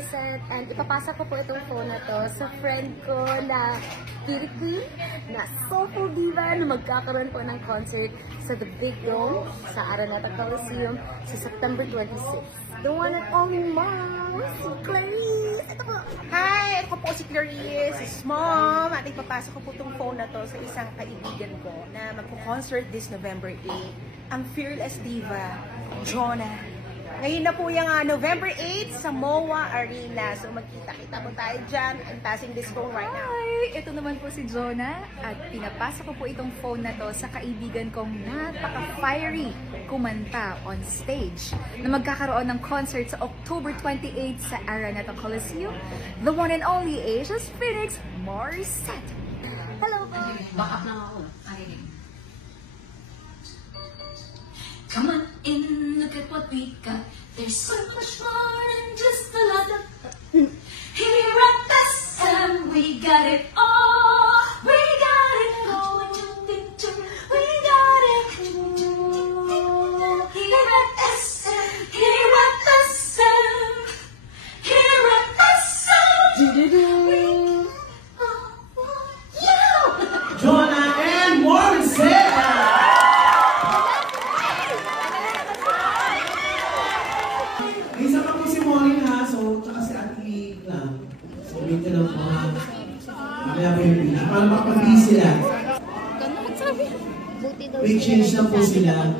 Morissette and ipapasa ko po itong phone na to sa friend ko na beauty queen, na soulful diva na magkakaroon po ng concert sa The Big Dome sa Araneta Coliseum sa September 26. The one and only mom, si Clarice! Ito po! Hi! Ako po si Clarice, si Mom. At ipapasok ko po itong phone na to sa isang kaibigan ko na magpo-concert this November 8. Ang fearless diva, Jonah. Ngayon na po yung November 8 sa MOA Arena. So magkita-kita po tayo dyan. I'm passing this phone right now. Hi! Ito naman po si Jonah at pinapasa ko po itong phone na to sa kaibigan kong napaka-fiery kumanta on stage na magkakaroon ng concert sa October 28 sa Araneta Coliseum. The one and only Asia's Phoenix, Morissette. Hello po! Back up lang ako. Come on in, look at what we got. There's so much more than just a lot of... Here at SM, we got it all. We got it all. We got it. Here at SM, here at SM, here at SM. Jonah and Morissette! Isa pa po si Molly ha, so tsaka si Ate lang. So wait ka lang po ha. Mamaya po yung pila. Para makapag-i sila. Buti daw May change na po sila.